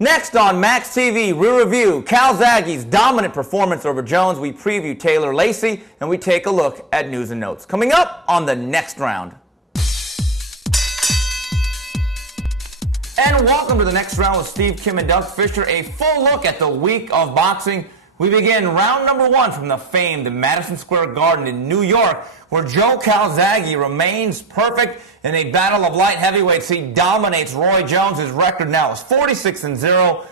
Next on Max TV, we review Calzaghe's dominant performance over Jones. We preview Taylor Lacy, and we take a look at news and notes. Coming up on the next round. And welcome to the next round with Steve, Kim, and Doug Fisher. A full look at the week of boxing. We begin round number one from the famed Madison Square Garden in New York, where Joe Calzaghe remains perfect in a battle of light heavyweights. He dominates Roy Jones. His record now is 46-0.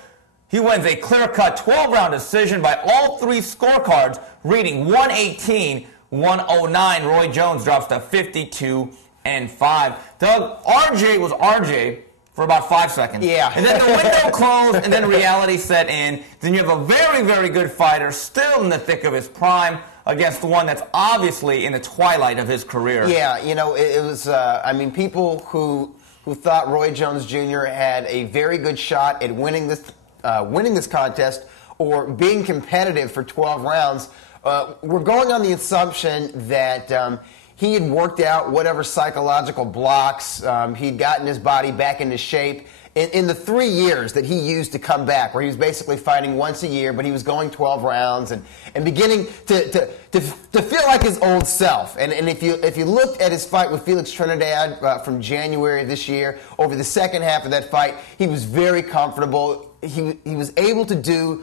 He wins a clear-cut 12-round decision by all three scorecards, reading 118-109. Roy Jones drops to 52-5. Doug, RJ was RJ for about 5 seconds. Yeah. And then the window closed, and then reality set in. Then you have a very, very good fighter still in the thick of his prime against one that's obviously in the twilight of his career. Yeah, you know, it was, I mean, people who thought Roy Jones Jr. had a very good shot at winning this contest or being competitive for 12 rounds were going on the assumption that he had worked out whatever psychological blocks, he'd gotten his body back into shape in the 3 years that he used to come back, where he was basically fighting once a year, but he was going 12 rounds and beginning to feel like his old self. And if you looked at his fight with Felix Trinidad from January of this year, over the second half of that fight, he was very comfortable. He was able to do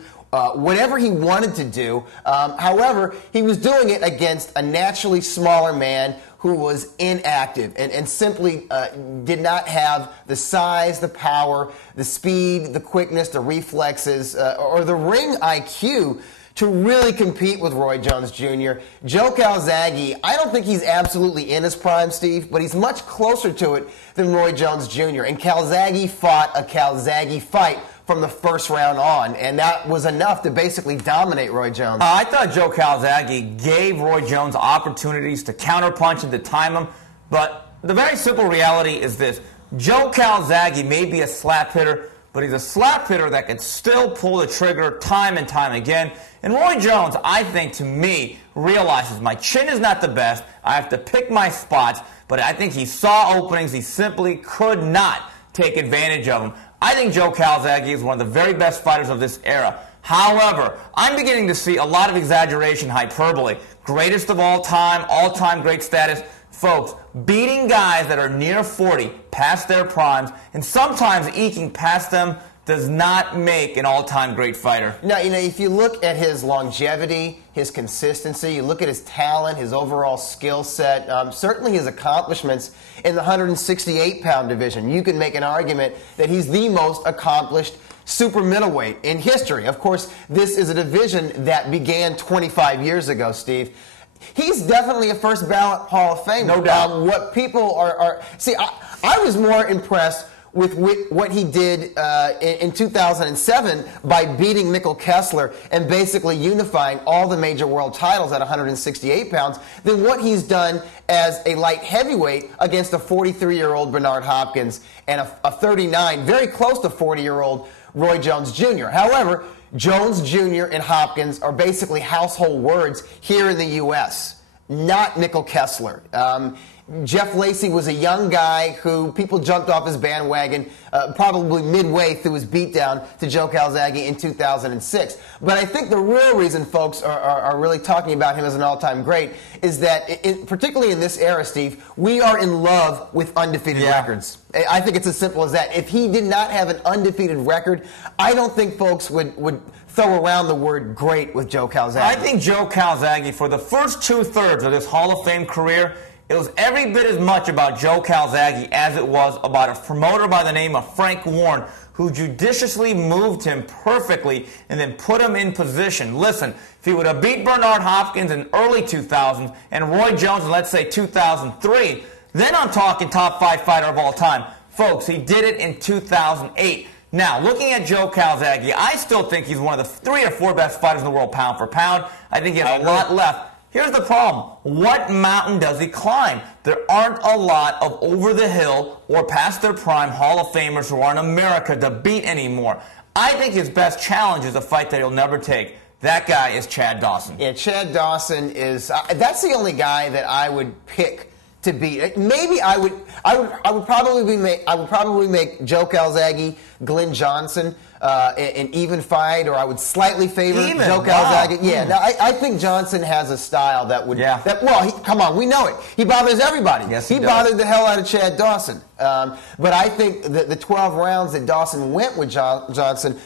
whatever he wanted to do. However, he was doing it against a naturally smaller man who was inactive and simply did not have the size, the power, the speed, the quickness, the reflexes, or the ring IQ to really compete with Roy Jones Jr. Joe Calzaghe, I don't think he's absolutely in his prime, Steve, but he's much closer to it than Roy Jones Jr. And Calzaghe fought a Calzaghe fight from the first round on, and that was enough to basically dominate Roy Jones. I thought Joe Calzaghe gave Roy Jones opportunities to counterpunch and to time him, but the very simple reality is this. Joe Calzaghe may be a slap hitter, but he's a slap hitter that can still pull the trigger time and time again. And Roy Jones, I think, to me, realizes my chin is not the best. I have to pick my spots, but I think he saw openings. He simply could not take advantage of them. I think Joe Calzaghe is one of the very best fighters of this era. However, I'm beginning to see a lot of exaggeration, hyperbole. Greatest of all-time great status. Folks, beating guys that are near 40, past their primes, and sometimes eking past them does not make an all-time great fighter. Now, you know, if you look at his longevity, his consistency, you look at his talent, his overall skill set, certainly his accomplishments in the 168-pound division, you can make an argument that he's the most accomplished super middleweight in history. Of course, this is a division that began 25 years ago, Steve. He's definitely a first ballot Hall of Famer. No doubt. What people are see, I was more impressed with what he did in 2007 by beating Mikkel Kessler and basically unifying all the major world titles at 168 pounds than what he's done as a light heavyweight against a 43-year-old Bernard Hopkins and a 39, very close to 40-year-old Roy Jones Jr. However, Jones Jr. and Hopkins are basically household words here in the U.S., not Mikkel Kessler. Jeff Lacy was a young guy who people jumped off his bandwagon probably midway through his beatdown to Joe Calzaghe in 2006. But I think the real reason folks are really talking about him as an all-time great is that, particularly in this era, Steve, we are in love with undefeated records. I think it's as simple as that. If he did not have an undefeated record, I don't think folks would throw around the word great with Joe Calzaghe. I think Joe Calzaghe, for the first two-thirds of his Hall of Fame career, it was every bit as much about Joe Calzaghe as it was about a promoter by the name of Frank Warren, who judiciously moved him perfectly and then put him in position. Listen, if he would have beat Bernard Hopkins in early 2000s and Roy Jones in, let's say, 2003, then I'm talking top 5 fighter of all time. Folks, he did it in 2008. Now, looking at Joe Calzaghe, I still think he's one of the 3 or 4 best fighters in the world pound for pound. I think he has a lot left. Here's the problem. What mountain does he climb? There aren't a lot of over-the-hill or past their prime Hall of Famers who are in America to beat anymore. I think his best challenge is a fight that he'll never take. That guy is Chad Dawson. Yeah, Chad Dawson is that's the only guy that I would pick to beat. Maybe I would probably make Joe Calzaghe Glenn Johnson an even fight, or I would slightly favor Joe Calzaghe. Wow. Yeah, now I think Johnson has a style that would. Yeah. Come on, we know it. He bothers everybody. Yes, he bothered the hell out of Chad Dawson. But I think the 12 rounds that Dawson went with Johnson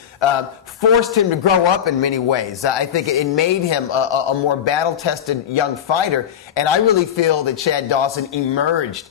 forced him to grow up in many ways. I think it made him a more battle-tested young fighter, and I really feel that Chad Dawson emerged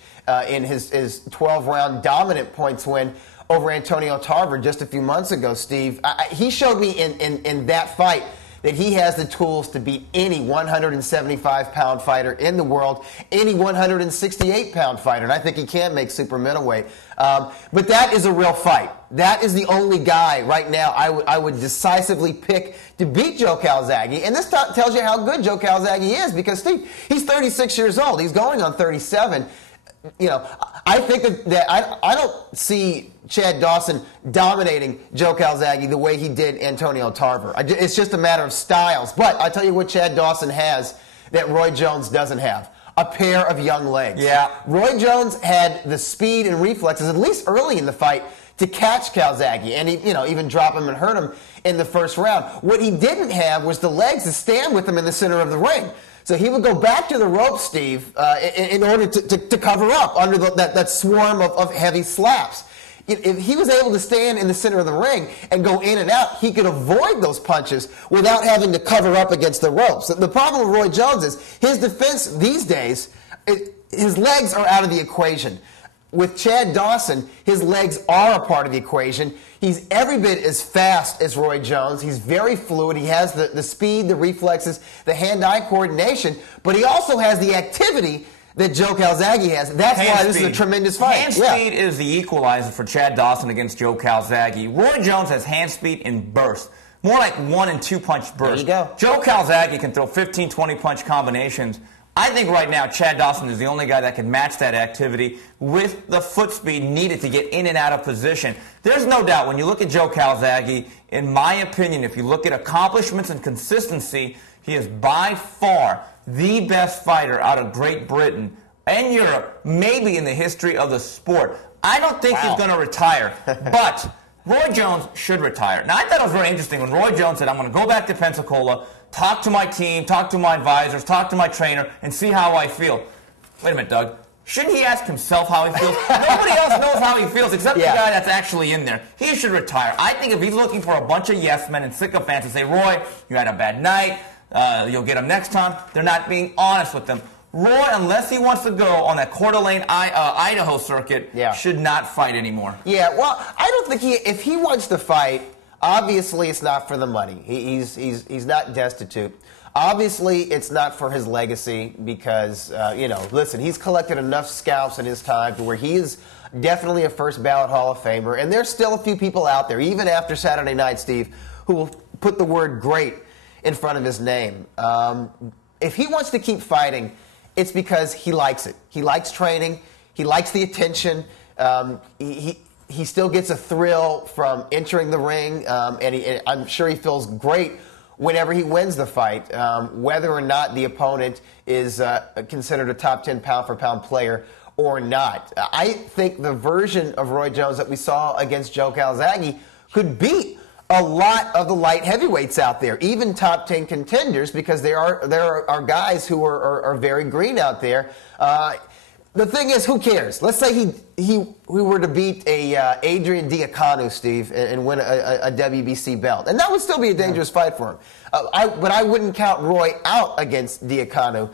in his 12-round dominant points win over Antonio Tarver just a few months ago, Steve. He showed me in that fight that he has the tools to beat any 175-pound fighter in the world, any 168-pound fighter, and I think he can make super middleweight. But that is a real fight. That is the only guy right now I would decisively pick to beat Joe Calzaghe. And this tells you how good Joe Calzaghe is, because, Steve, he's 36 years old. He's going on 37. You know, I think that I don't see Chad Dawson dominating Joe Calzaghe the way he did Antonio Tarver. It's just a matter of styles. But I tell you what Chad Dawson has that Roy Jones doesn't have: a pair of young legs. Yeah. Roy Jones had the speed and reflexes, at least early in the fight, to catch Calzaghe and even drop him and hurt him in the first round. What he didn't have was the legs to stand with him in the center of the ring. So he would go back to the rope, Steve, in order to cover up under that swarm of heavy slaps. If he was able to stand in the center of the ring and go in and out, he could avoid those punches without having to cover up against the ropes. The problem with Roy Jones is his defense these days, his legs are out of the equation. With Chad Dawson, his legs are a part of the equation. He's every bit as fast as Roy Jones. He's very fluid. He has the speed, the reflexes, the hand-eye coordination, but he also has the activity that Joe Calzaghe has. That's why this is a tremendous fight. Hand speed is the equalizer for Chad Dawson against Joe Calzaghe. Roy Jones has hand speed in bursts. More like 1- and 2-punch bursts. There you go. Joe Calzaghe can throw 15, 20-punch combinations. I think right now Chad Dawson is the only guy that can match that activity with the foot speed needed to get in and out of position. There's no doubt when you look at Joe Calzaghe, in my opinion, if you look at accomplishments and consistency, he is by far the best fighter out of Great Britain and Europe, maybe in the history of the sport. I don't think he's going to retire, but Roy Jones should retire. Now, I thought it was very interesting when Roy Jones said, I'm going to go back to Pensacola, talk to my team, talk to my advisors, talk to my trainer, and see how I feel. Wait a minute, Doug. Shouldn't he ask himself how he feels? Nobody else knows how he feels except the guy that's actually in there. He should retire. I think if he's looking for a bunch of yes men and sycophants to say, Roy, you had a bad night, you'll get him next time, they're not being honest with him. Roy, unless he wants to go on that Coeur d'Alene, Idaho circuit, should not fight anymore. Yeah, well, I don't think if he wants to fight, obviously it's not for the money. He's not destitute. Obviously, it's not for his legacy because, listen, he's collected enough scalps in his time to where he is definitely a first ballot Hall of Famer. And there's still a few people out there, even after Saturday night, Steve, who will put the word great in front of his name. If he wants to keep fighting, it's because he likes it. He likes training. He likes the attention. He still gets a thrill from entering the ring, and I'm sure he feels great whenever he wins the fight, whether or not the opponent is considered a top 10 pound-for-pound player or not. I think the version of Roy Jones that we saw against Joe Calzaghe could beat a lot of the light heavyweights out there, even top 10 contenders, because there are guys who are very green out there. The thing is, who cares? Let's say he were to beat a Adrian Diaconu, Steve, and win a WBC belt, and that would still be a dangerous fight for him. But I wouldn't count Roy out against Diaconu.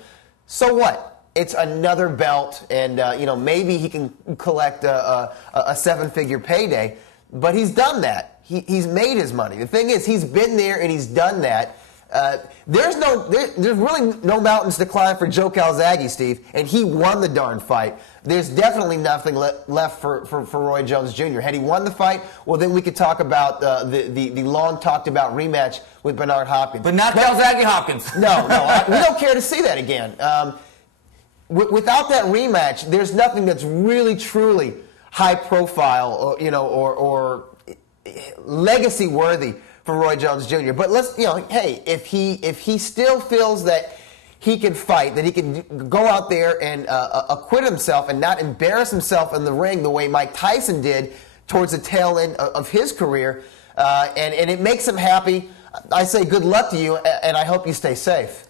So what? It's another belt, and maybe he can collect a 7-figure payday. But he's done that. He's made his money. The thing is, he's been there and he's done that. There's really no mountains to climb for Joe Calzaghe, Steve, and he won the darn fight. There's definitely nothing left for Roy Jones Jr. Had he won the fight, well, then we could talk about the long-talked-about rematch with Bernard Hopkins. But not Calzaghe Hopkins. No, we don't care to see that again. Without that rematch, there's nothing that's really, truly high-profile, or legacy-worthy for Roy Jones Jr. But let's, hey, if he still feels that he can fight, that he can go out there and acquit himself and not embarrass himself in the ring the way Mike Tyson did towards the tail end of his career, and it makes him happy. I say good luck to you, and I hope you stay safe.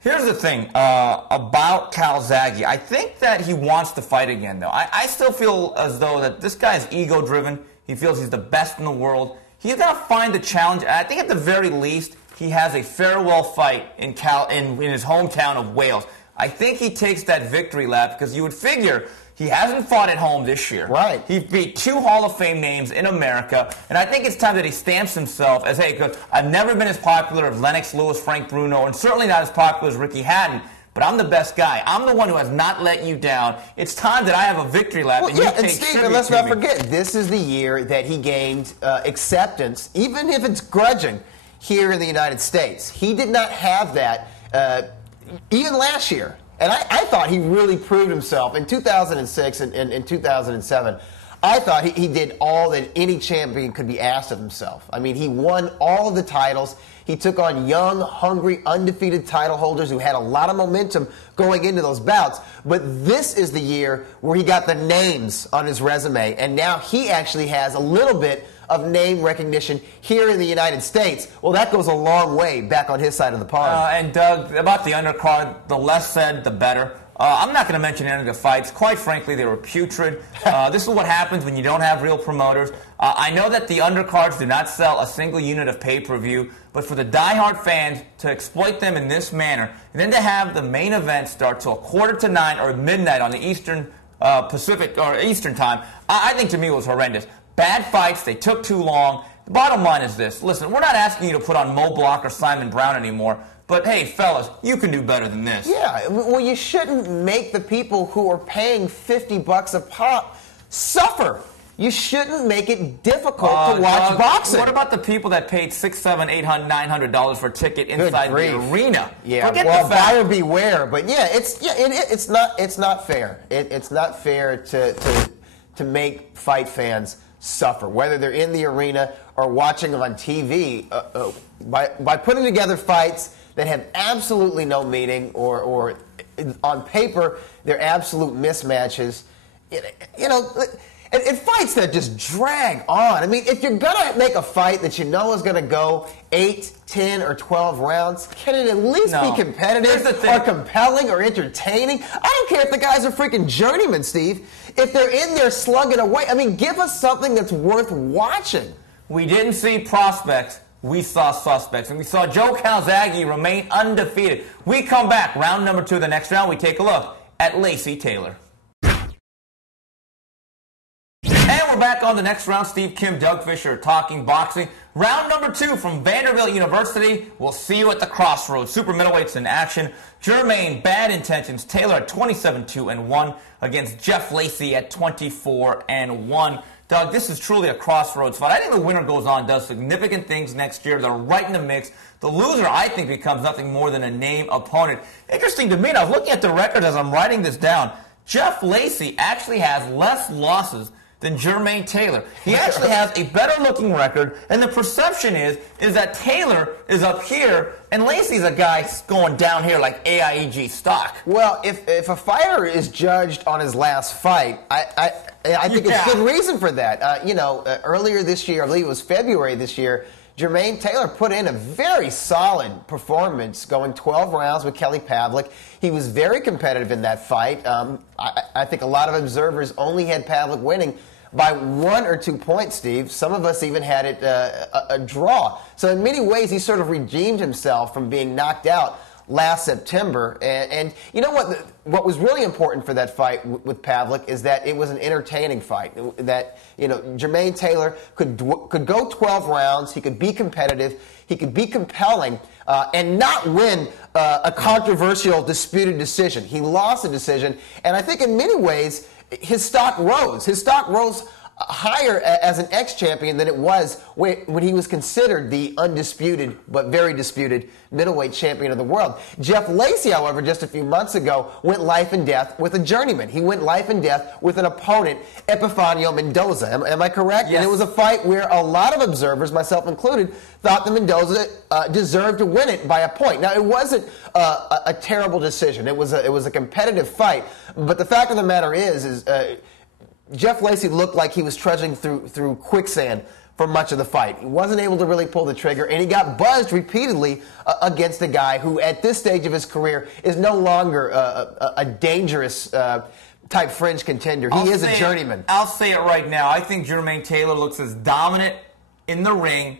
Here's the thing about Calzaghe. I think that he wants to fight again, though. I still feel as though that this guy is ego-driven. He feels he's the best in the world. He's going to find the challenge. I think at the very least, he has a farewell fight in his hometown of Wales. I think he takes that victory lap because you would figure he hasn't fought at home this year. Right. He beat 2 Hall of Fame names in America, and I think it's time that he stamps himself as, hey, because I've never been as popular as Lennox Lewis, Frank Bruno, and certainly not as popular as Ricky Hatton, but I'm the best guy. I'm the one who has not let you down. It's time that I have a victory lap. Well, and Steve, let's not forget, this is the year that he gained acceptance, even if it's grudging, here in the United States. He did not have that even last year. And I thought he really proved himself in 2006 and in 2007. I thought he did all that any champion could be asked of himself. I mean, he won all of the titles. He took on young, hungry, undefeated title holders who had a lot of momentum going into those bouts. But this is the year where he got the names on his resume, and now he actually has a little bit of name recognition here in the United States. Well, that goes a long way back on his side of the pond. And Doug, about the undercard, the less said, the better. I'm not going to mention any of the fights. Quite frankly, they were putrid. This is what happens when you don't have real promoters. I know that the undercards do not sell a single unit of pay-per-view, but for the diehard fans to exploit them in this manner, and then to have the main event start till 8:45 or midnight on the Eastern Pacific or Eastern time, I think to me it was horrendous. Bad fights, they took too long. The bottom line is this. Listen, we're not asking you to put on Mo Block or Simon Brown anymore, but hey, fellas, you can do better than this. Yeah, well, you shouldn't make the people who are paying $50 a pop suffer. You shouldn't make it difficult to watch boxing. What about the people that paid $600, $700, $800, $900 for a ticket inside the arena? Yeah, well, buyer beware. But yeah, it's not fair. It's not fair to make fight fans suffer, whether they're in the arena or watching on TV, by putting together fights that have absolutely no meaning, or on paper they're absolute mismatches. You know, and fights that just drag on. I mean, if you're going to make a fight that you know is going to go 8, 10, or 12 rounds, can it at least be competitive or compelling or entertaining? I don't care if the guys are freaking journeymen, Steve. If they're in there slugging away, I mean, give us something that's worth watching. We didn't see prospects. We saw suspects. And we saw Joe Calzaghe remain undefeated. We come back. Round number 2 the next round. We take a look at Lacy Taylor. And we're back on the next round. Steve Kim, Doug Fisher talking boxing. Round number 2 from Vanderbilt University. We'll see you at the crossroads. Super middleweights in action. Jermain, Bad Intentions, Taylor at 27-2-1 against Jeff Lacy at 24-1. Doug, this is truly a crossroads fight. I think the winner goes on, does significant things next year. They're right in the mix. The loser, I think, becomes nothing more than a name opponent. Interesting to me, and I was looking at the record as I'm writing this down. Jeff Lacy actually has less losses than Jermain Taylor. He actually has a better-looking record, and the perception is that Taylor is up here, and Lacy's a guy going down here like AIEG stock. Well, if a fighter is judged on his last fight, I think it's good reason for that. Earlier this year, I believe it was February this year, Jermain Taylor put in a very solid performance, going 12 rounds with Kelly Pavlik. He was very competitive in that fight. I think a lot of observers only had Pavlik winning by 1 or 2 points, Steve. Some of us even had it a draw. So in many ways, he sort of redeemed himself from being knocked out last September. And you know what? What was really important for that fight with Pavlik is that it was an entertaining fight. That, Jermain Taylor could go 12 rounds. He could be competitive. He could be compelling and not win a controversial, disputed decision. He lost a decision. And I think in many ways, his stock rose. His stock rose higher as an ex-champion than it was when he was considered the undisputed but very disputed middleweight champion of the world. Jeff Lacy, however, just a few months ago, went life and death with a journeyman. He went life and death with an opponent, Epifanio Mendoza. Am I correct? Yes. And it was a fight where a lot of observers, myself included, thought that Mendoza deserved to win it by a point. Now, it wasn't a terrible decision. It was a competitive fight. But the fact of the matter is Jeff Lacy looked like he was trudging through quicksand for much of the fight. He wasn't able to really pull the trigger, and he got buzzed repeatedly against a guy who, at this stage of his career, is no longer a dangerous type fringe contender. He is a journeyman. I'll say it right now. I think Jermain Taylor looks as dominant in the ring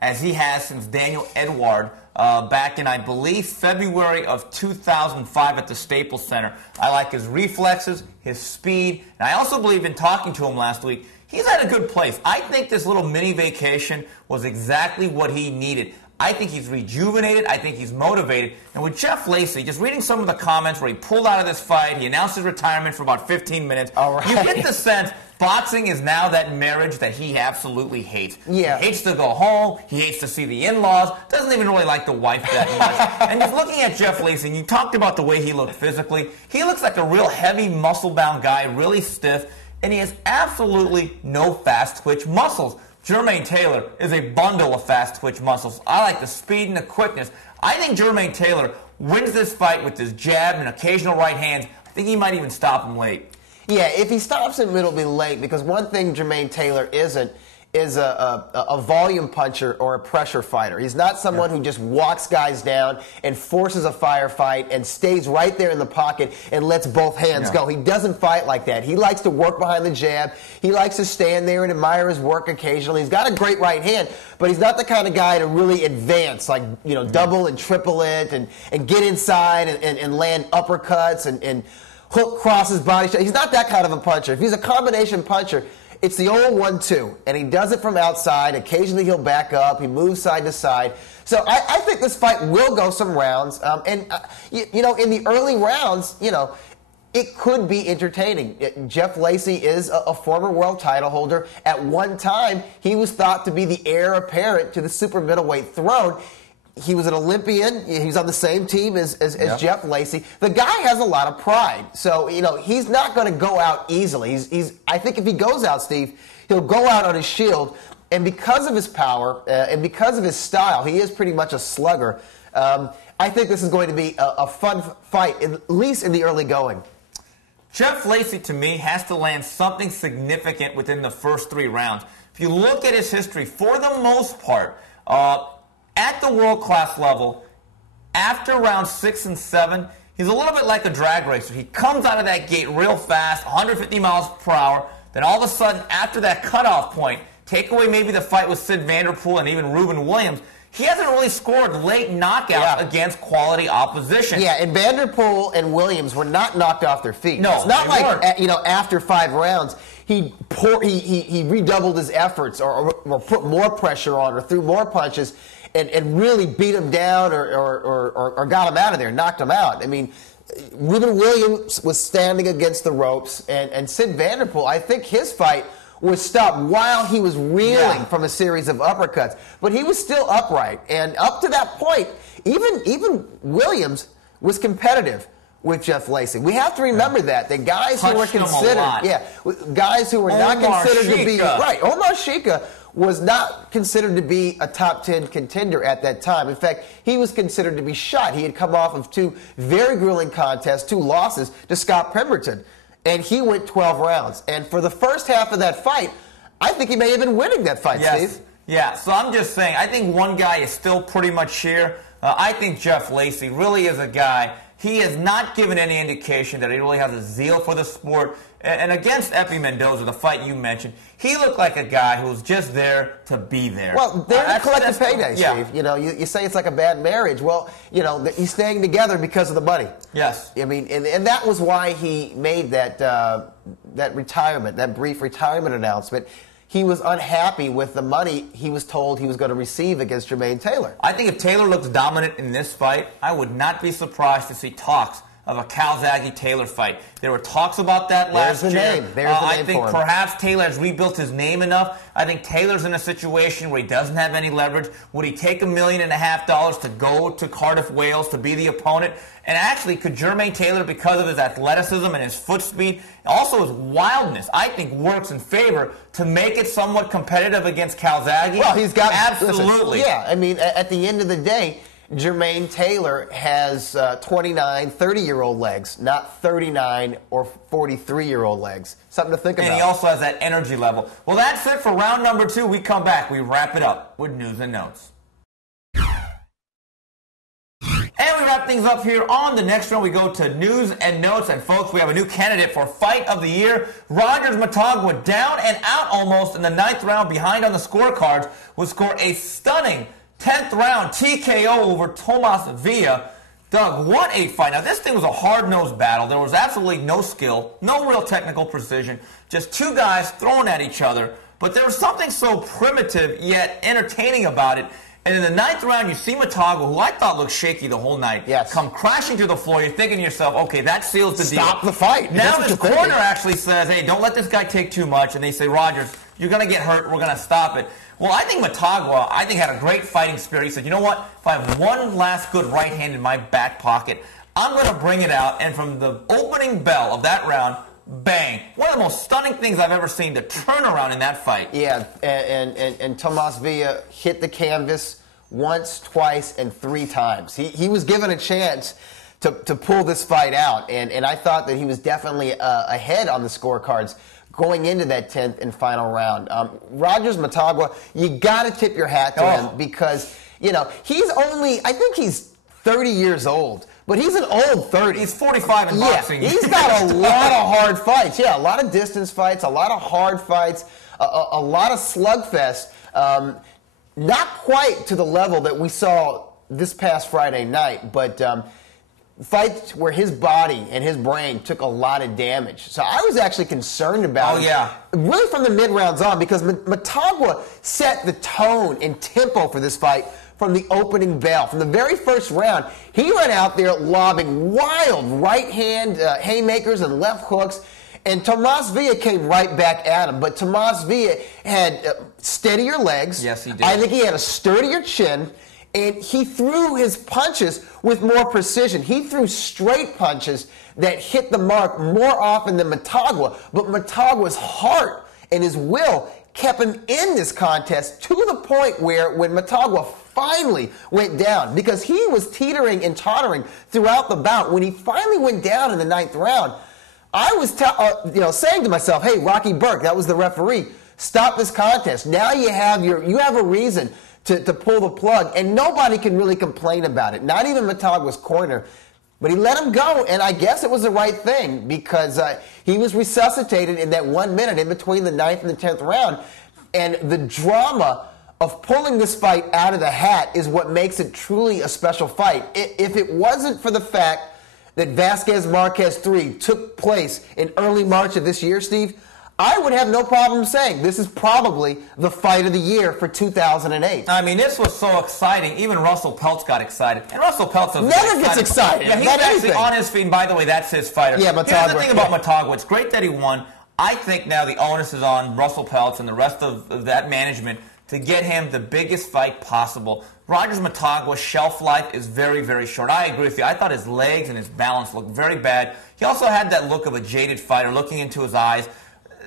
as he has since Daniel Edward back in, I believe, February of 2005 at the Staples Center. I like his reflexes, his speed, and I also believe in talking to him last week, he's at a good place. I think this little mini vacation was exactly what he needed. I think he's rejuvenated. I think he's motivated. And with Jeff Lacy, just reading some of the comments where he pulled out of this fight, he announced his retirement for about 15 minutes. All right. You get the sense boxing is now that marriage that he absolutely hates. Yeah. He hates to go home. He hates to see the in-laws. Doesn't even really like the wife that much. And just looking at Jeff Lacy, and you talked about the way he looked physically, he looks like a real heavy, muscle-bound guy, really stiff, and he has absolutely no fast-twitch muscles. Jermain Taylor is a bundle of fast-twitch muscles. I like the speed and the quickness. I think Jermain Taylor wins this fight with his jab and occasional right hands. I think he might even stop him late. Yeah, if he stops him, it'll be late, because one thing Jermain Taylor isn't is a volume puncher or a pressure fighter. He's not someone who just walks guys down and forces a firefight and stays right there in the pocket and lets both hands go. He doesn't fight like that. He likes to work behind the jab. He likes to stand there and admire his work occasionally. He's got a great right hand, but he's not the kind of guy to really advance, like, you know, double and triple it and get inside and land uppercuts and hook cross his body. He's not that kind of a puncher. If he's a combination puncher, it's the old 1-2, and he does it from outside. Occasionally he'll back up. He moves side to side. So I think this fight will go some rounds. You know, in the early rounds, you know, it could be entertaining. Jeff Lacy is a former world title holder. At one time, he was thought to be the heir apparent to the super middleweight throne. He was an Olympian. He was on the same team as Jeff Lacy. The guy has a lot of pride. So, you know, he's not going to go out easily. I think if he goes out, Steve, he'll go out on his shield. And because of his power and because of his style, he is pretty much a slugger. I think this is going to be a fun fight, at least in the early going. Jeff Lacy, to me, has to land something significant within the first 3 rounds. If you look at his history, for the most part, at the world-class level, after rounds 6 and 7, he's a little bit like a drag racer. He comes out of that gate real fast, 150 miles per hour. Then all of a sudden, after that cutoff point, take away maybe the fight with Sid Vanderpool and even Ruben Williams, he hasn't really scored late knockouts against quality opposition. Yeah, and Vanderpool and Williams were not knocked off their feet. No, it's not like weren't. You know, after 5 rounds, he redoubled his efforts or put more pressure on or threw more punches and really beat him down or got him out of there, knocked him out. I mean, Ruben Williams was standing against the ropes, and Sid Vanderpool, I think his fight was stopped while he was reeling from a series of uppercuts. But he was still upright. And up to that point, even Williams was competitive with Jeff Lacy. We have to remember that guys who were considered, guys who were not considered to be, right, Omar Shika was not considered to be a top 10 contender at that time. In fact, he was considered to be shot. He had come off of 2 very grueling contests, 2 losses to Scott Pemberton. And he went 12 rounds. And for the first half of that fight, I think he may have been winning that fight, Steve. Yeah, so I'm just saying, I think one guy is still pretty much here. I think Jeff Lacy really is a guy. He has not given any indication that he really has a zeal for the sport. And against Epi Mendoza, the fight you mentioned, he looked like a guy who was just there to be there. Well, they're in collective payday, Steve. You know, you say it's like a bad marriage. Well, you know, he's staying together because of the money. Yes. I mean, and that was why he made that retirement, that brief retirement announcement. He was unhappy with the money he was told he was going to receive against Jermain Taylor. I think if Taylor looks dominant in this fight, I would not be surprised to see talks of a Calzaghe-Taylor fight. There were talks about that last year. There's the name I think perhaps Taylor has rebuilt his name enough. I think Taylor's in a situation where he doesn't have any leverage. Would he take $1.5 million to go to Cardiff, Wales to be the opponent? And actually, could Jermain Taylor, because of his athleticism and his foot speed, also his wildness, I think works in favor to make it somewhat competitive against Calzaghe? Well, he's got... Absolutely. Listen, yeah, I mean, at the end of the day, Jermain Taylor has 29, 30-year-old legs, not 39 or 43-year-old legs. Something to think about. And he also has that energy level. Well, that's it for round number 2. We come back. We wrap it up with news and notes. And we wrap things up here on the next round. We go to news and notes. And, folks, we have a new candidate for Fight of the Year. Rogers Matawa, down and out almost in the 9th round, behind on the scorecards, would score a stunning 10th round TKO over Tomas Villa. Doug, what a fight. Now, this thing was a hard-nosed battle. There was absolutely no skill, no real technical precision, just two guys throwing at each other. But there was something so primitive yet entertaining about it. And in the 9th round, you see Matawa, who I thought looked shaky the whole night, come crashing to the floor. You're thinking to yourself, okay, that seals the deal. Stop the fight. Now his corner actually says, hey, don't let this guy take too much. And they say, Rogers, you're going to get hurt. We're going to stop it. Well, I think Matawa, had a great fighting spirit. He said, you know what? If I have one last good right hand in my back pocket, I'm going to bring it out. And from the opening bell of that round, bang. One of the most stunning things I've ever seen, the turnaround in that fight. Yeah, and Tomas Villa hit the canvas once, twice, and 3 times. He was given a chance to pull this fight out, and I thought that he was definitely ahead on the scorecards going into that 10th and final round. Rogers Matawa, you got to tip your hat to him because, he's only, I think he's 30 years old. But he's an old 30. He's 45 in boxing. He's got a lot of hard fights. Yeah, a lot of distance fights, a lot of hard fights, a lot of slugfest. Not quite to the level that we saw this past Friday night, but fights where his body and his brain took a lot of damage. So I was actually concerned about him. Really from the mid-rounds on, because Matawa set the tone and tempo for this fight from the opening bell. From the very first round, he went out there lobbing wild right hand haymakers and left hooks, and Tomas Villa came right back at him. But Tomas Villa had steadier legs. Yes, he did. I think he had a sturdier chin, and he threw his punches with more precision. He threw straight punches that hit the mark more often than Matawa. But Matawa's heart and his will kept him in this contest to the point where when Matawa finally went down, because he was teetering and tottering throughout the bout, when he finally went down in the 9th round, I was saying to myself, hey, Rocky Burke, that was the referee, stop this contest. Now you have a reason to pull the plug, and nobody can really complain about it, not even Matawa's corner. But he let him go, and I guess it was the right thing because he was resuscitated in that 1 minute in between the 9th and the 10th round. And the drama of pulling this fight out of the hat is what makes it truly a special fight. If it wasn't for the fact that Vasquez Marquez 3 took place in early March of this year, Steve, I would have no problem saying this is probably the fight of the year for 2008. I mean, this was so exciting. Even Russell Peltz got excited. And Russell Peltz never gets excited. Yeah, he's actually on his feet. And by the way, that's his fighter. Yeah, Matawa. Here's the thing about Matawa. It's great that he won. I think now the onus is on Russell Peltz and the rest of that management to get him the biggest fight possible. Rogers Matawa's shelf life is very, very short. I agree with you. I thought his legs and his balance looked very bad. He also had that look of a jaded fighter looking into his eyes.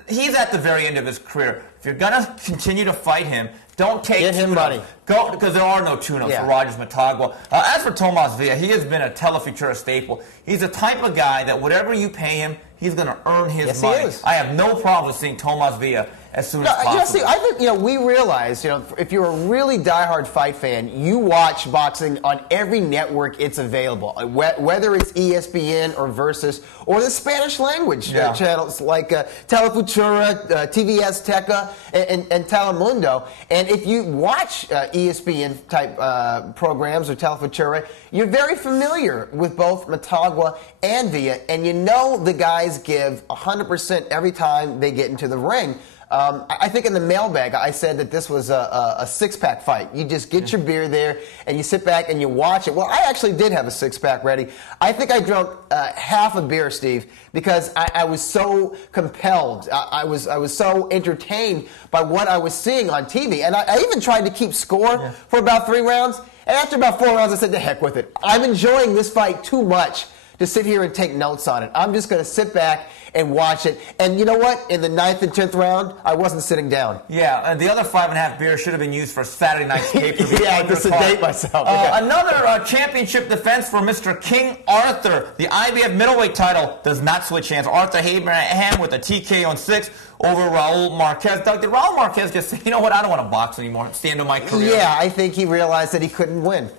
He's at the very end of his career. If you're going to continue to fight him, don't take Get him money. Go, because there are no tune-ups for Rogers Matawa. As for Tomas Villa, he has been a Telefutura staple. He's the type of guy that whatever you pay him, he's going to earn his money. He is. I have no problem with seeing Tomas Villa as soon as possible. See, I think we realize, if you're a really diehard fight fan, you watch boxing on every network it's available, whether it's ESPN or Versus or the Spanish language channels like Telefutura, TV Azteca, and Telemundo. And if you watch ESPN type programs or Telefutura, you're very familiar with both Matawa and Villa, and you know the guys give 100% every time they get into the ring. I think in the mailbag, I said that this was a six-pack fight. You just get your beer there, and you sit back and you watch it. Well, I actually did have a six-pack ready. I think I drank half a beer, Steve, because I was so compelled. I was so entertained by what I was seeing on TV. And I even tried to keep score for about 3 rounds. And after about 4 rounds, I said, to heck with it. I'm enjoying this fight too much to sit here and take notes on it. I'm just going to sit back and watch it. And you know what? In the 9th and 10th round, I wasn't sitting down. Yeah, and the other 5.5 beers should have been used for Saturday night's pay-per-view. Yeah, just to date myself. Yeah. Another championship defense for Mr. King Arthur. The IBF middleweight title does not switch hands. Arthur Abraham with a TKO on 6 over Raul Marquez. Doug, did Raul Marquez just say, you know what, I don't want to box anymore. It's the end of my career? Yeah, I think he realized that he couldn't win.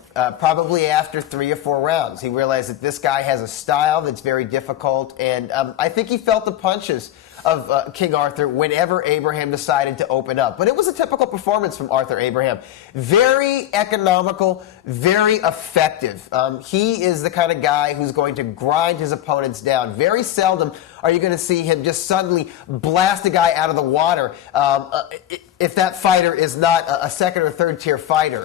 Probably after 3 or 4 rounds. He realized that this guy has a style that's very difficult, and I think he felt the punches of King Arthur whenever Abraham decided to open up. But it was a typical performance from Arthur Abraham. Very economical, very effective. He is the kind of guy who's going to grind his opponents down. Very seldom are you going to see him just suddenly blast a guy out of the water if that fighter is not a second or third tier fighter.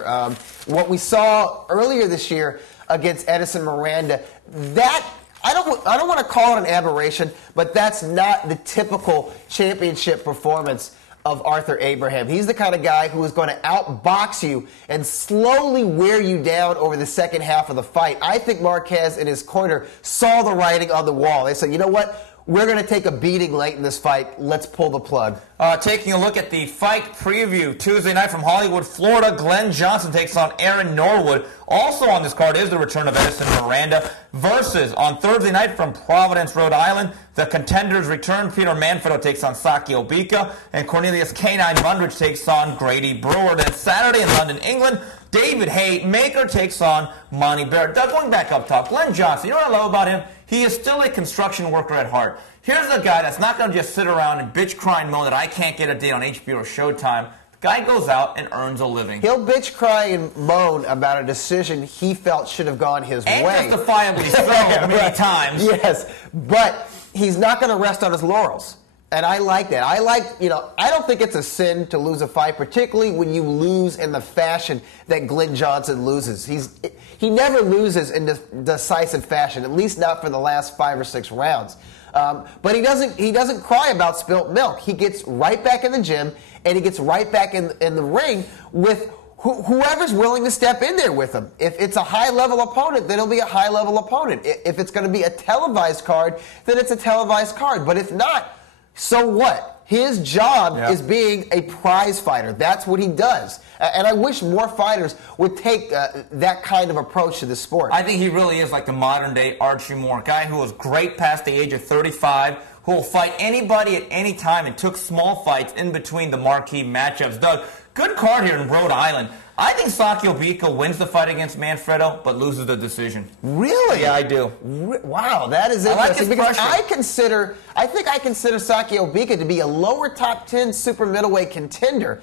What we saw earlier this year against Edison Miranda, that I don't want to call it an aberration, but that's not the typical championship performance of Arthur Abraham. He's the kind of guy who is going to outbox you and slowly wear you down over the second half of the fight. I think Marquez and his corner saw the writing on the wall. They said, you know what? We're going to take a beating late in this fight. Let's pull the plug. Taking a look at the fight preview, Tuesday night from Hollywood, Florida, Glenn Johnson takes on Aaron Norwood. Also on this card is the return of Edison Miranda versus, on Thursday night from Providence, Rhode Island, the contenders return. Peter Manfredo takes on Saki Obika, and Cornelius Canine Mundridge takes on Grady Brewer. Then Saturday in London, England, David Haymaker takes on Monty Barrett. Doug, going back up top, Glenn Johnson, you know what I love about him? He is still a construction worker at heart. Here's a guy that's not going to just sit around and bitch, cry, and moan that I can't get a date on HBO or Showtime. The guy goes out and earns a living. He'll bitch, cry, and moan about a decision he felt should have gone his way. And justifiably so many times. Yes, but he's not going to rest on his laurels. And I like that. I don't think it's a sin to lose a fight, particularly when you lose in the fashion that Glenn Johnson loses. He never loses in decisive fashion, at least not for the last 5 or 6 rounds. But he doesn't cry about spilt milk. He gets right back in the gym, and he gets right back in the ring with whoever's willing to step in there with him. If it's a high-level opponent, then it'll be a high-level opponent. If it's going to be a televised card, then it's a televised card. But if not, so what? His job is being a prize fighter. That's what he does. And I wish more fighters would take that kind of approach to the sport. I think he really is like the modern-day Archie Moore, a guy who was great past the age of 35, who will fight anybody at any time and took small fights in between the marquee matchups. Doug, good card here in Rhode Island. I think Saki Obika wins the fight against Manfredo, but loses the decision. Really? Yeah, I do. Wow, that is interesting. Because I think I consider Saki Obika to be a lower top 10 super middleweight contender.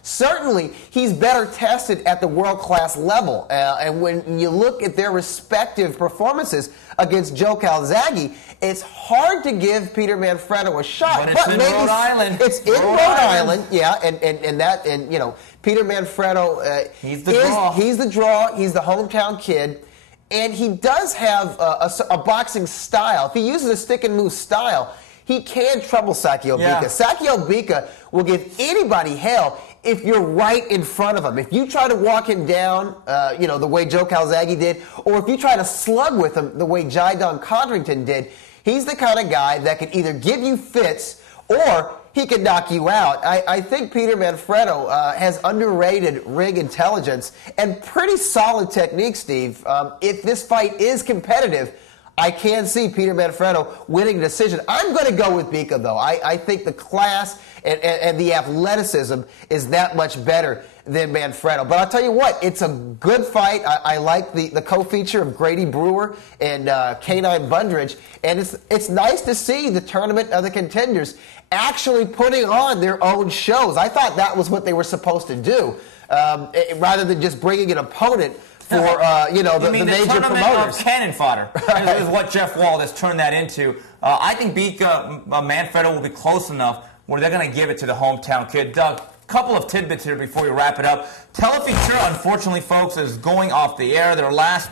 Certainly, he's better tested at the world-class level. And when you look at their respective performances against Joe Calzaghe, it's hard to give Peter Manfredo a shot. But it's in Rhode Island. It's in Rhode Island, yeah. And you know, Peter Manfredo, he's the draw. He's the draw. He's the hometown kid. And he does have a boxing style. If he uses a stick-and-move style, he can trouble Saki Obika. Yeah. Saki Obika will give anybody hell if you're right in front of him. If you try to walk him down, the way Joe Calzaghe did, or if you try to slug with him the way Jydon Codrington did, he's the kind of guy that can either give you fits or he can knock you out. I think Peter Manfredo has underrated ring intelligence and pretty solid technique, Steve. If this fight is competitive, I can see Peter Manfredo winning a decision. I'm going to go with Bika, though. I think the class and the athleticism is that much better than Manfredo. But I'll tell you what, it's a good fight. I like the co-feature of Grady Brewer and Canine Mundridge. And it's nice to see the Tournament of the Contenders actually putting on their own shows. I thought that was what they were supposed to do, rather than just bringing an opponent for the major tournament promoters. Of cannon fodder is what Jeff Wall has turned that into. I think Manfredo will be close enough where they're going to give it to the hometown kid. Doug, a couple of tidbits here before we wrap it up. Telefutura, unfortunately, folks, is going off the air. Their last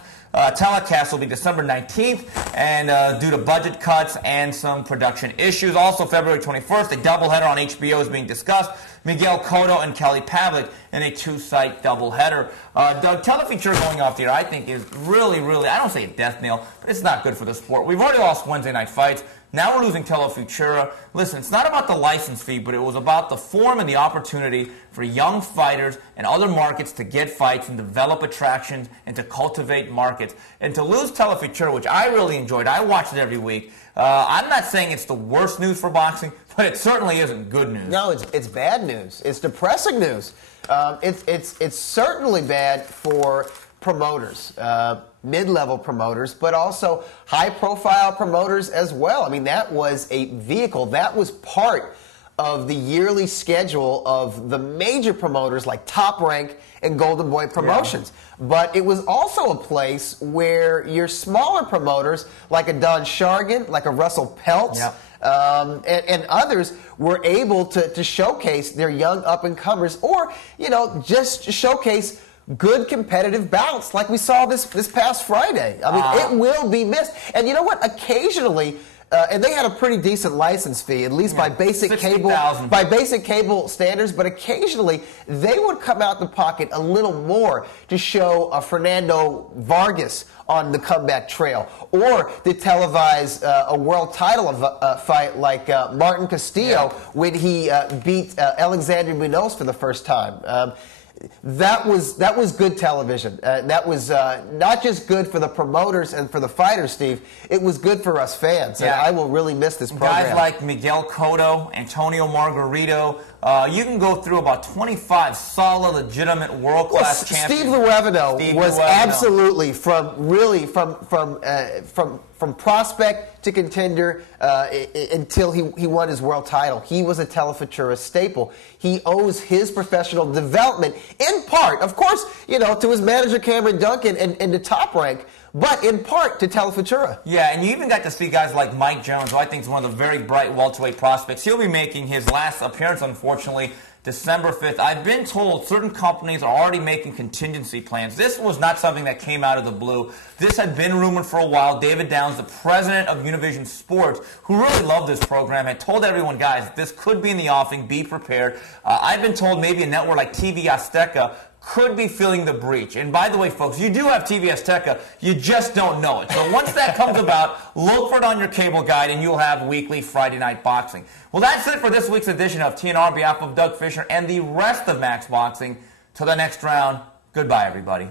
telecast will be December 19th, and due to budget cuts and some production issues. Also, February 21st, a doubleheader on HBO is being discussed. Miguel Cotto and Kelly Pavlik in a two-site doubleheader. Doug, Telefutura going off the air, I think, is really, I don't say a death knell, but it's not good for the sport. We've already lost Wednesday night fights. Now we're losing Telefutura. Listen, it's not about the license fee, but it was about the forum and the opportunity for young fighters and other markets to get fights and develop attractions and to cultivate markets. And to lose Telefutura, which I really enjoyed, I watched it every week. I'm not saying it's the worst news for boxing, but it certainly isn't good news. No, it's bad news. It's depressing news. It's certainly bad for promoters, mid-level promoters, but also high-profile promoters as well. I mean, that was a vehicle. That was part of the yearly schedule of the major promoters like Top Rank and Golden Boy Promotions. Yeah. But it was also a place where your smaller promoters, like a Don Shargan, like a Russell Peltz, and others were able to showcase their young up-and-comers or, just showcase good competitive bouts like we saw this past Friday. I mean, it will be missed. And you know what? Occasionally, and they had a pretty decent license fee, at least by basic cable standards. But occasionally, they would come out the pocket a little more to show Fernando Vargas on the comeback trail, or to televise a world title fight like Martin Castillo when he beat Alexander Munoz for the first time. That was good television. That was not just good for the promoters and for the fighters, Steve. It was good for us fans. Yeah. And I will really miss this program. Guys like Miguel Cotto, Antonio Margarito. You can go through about 25 solid, legitimate, world-class champions. Steve Luevino was absolutely from prospect to contender until he won his world title. He was a Telefutura staple. He owes his professional development, in part, of course, to his manager Cameron Duncan and to Top Rank, but in part to Telefutura. Yeah, and you even got to see guys like Mike Jones, who I think is one of the very bright welterweight prospects. He'll be making his last appearance, unfortunately, December 5th. I've been told certain companies are already making contingency plans. This was not something that came out of the blue. This had been rumored for a while. David Downs, the president of Univision Sports, who really loved this program, had told everyone, guys, this could be in the offing. Be prepared. I've been told maybe a network like TV Azteca could be feeling the breach. And by the way, folks, you do have TV Azteca. You just don't know it. So once that comes about, look for it on your cable guide, and you'll have weekly Friday Night Boxing. Well, that's it for this week's edition of TNR on behalf of Doug Fisher and the rest of Max Boxing. Till the next round, goodbye, everybody.